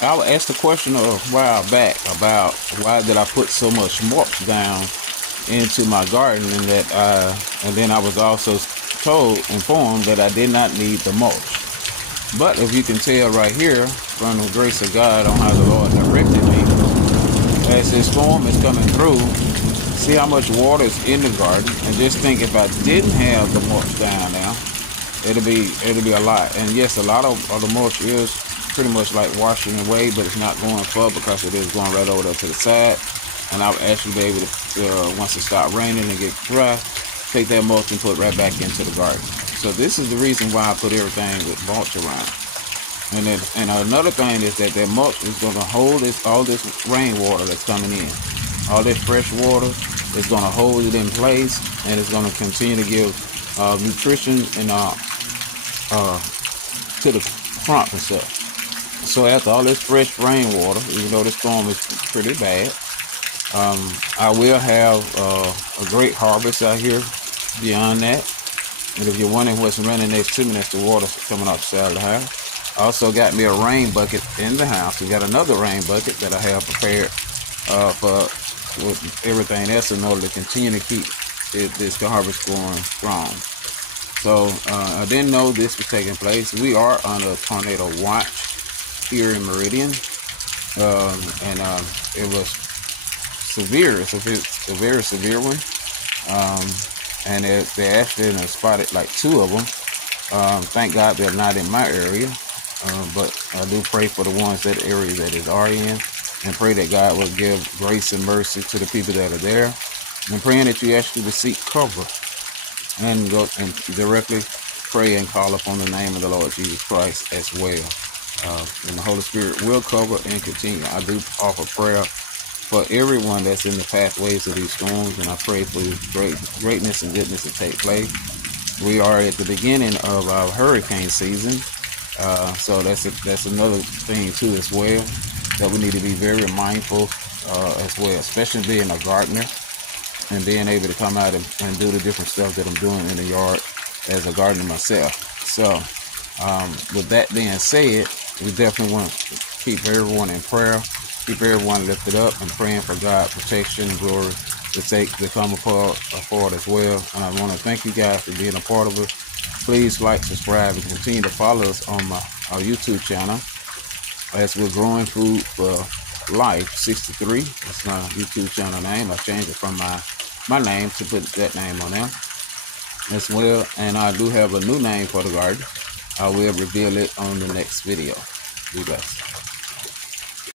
I was asked a question a while back about why did I put so much mulch down into my garden, and then I was also informed that I did not need the mulch. But if you can tell right here from the grace of God on how the Lord directed me, as this storm is coming through, see how much water is in the garden, and just think if I didn't have the mulch down now, it'll be a lot. And yes, a lot of the mulch is pretty much like washing away, but it's not going far because it is going right over there to the side. And I'll actually be able to, once it stops raining and get dry, take that mulch and put right back into the garden. So this is the reason why I put everything with mulch around. And another thing is that mulch is going to hold all this rainwater that's coming in. All this fresh water is going to hold it in place, and it's going to continue to give nutrition and to the crop and stuff. So after all this fresh rainwater, even though the storm is pretty bad, I will have a great harvest out here beyond that. And if you're wondering what's running next to me, that's the water coming off the side of the house. I also got me a rain bucket in the house. We got another rain bucket that I have prepared for with everything else in order to continue to keep this harvest going strong. So I didn't know this was taking place. We are under a tornado watch here in Meridian, and it was severe. It's a very severe one, and they actually spotted like 2 of them. Thank God they're not in my area, but I do pray for the ones that area that it are in, and pray that God will give grace and mercy to the people that are there, and praying that you actually seek cover and go and directly pray and call upon the name of the Lord Jesus Christ as well. And the Holy Spirit will cover and continue. I do offer prayer for everyone that's in the pathways of these storms, and I pray for greatness and goodness to take place. We are at the beginning of our hurricane season, so that's another thing too as well, that we need to be very mindful as well, especially being a gardener and being able to come out and do the different stuff that I'm doing in the yard as a gardener myself. So with that being said, we definitely want to keep everyone in prayer, keep everyone lifted up and praying for God protection and glory to come forward as well. And I want to thank you guys for being a part of it. Please like, subscribe, and continue to follow us on our YouTube channel as we're growing food for life 63. That's my YouTube channel name. I changed it from my name to put that name on there as well. And I do have a new name for the garden. I will reveal it on the next video. Be blessed.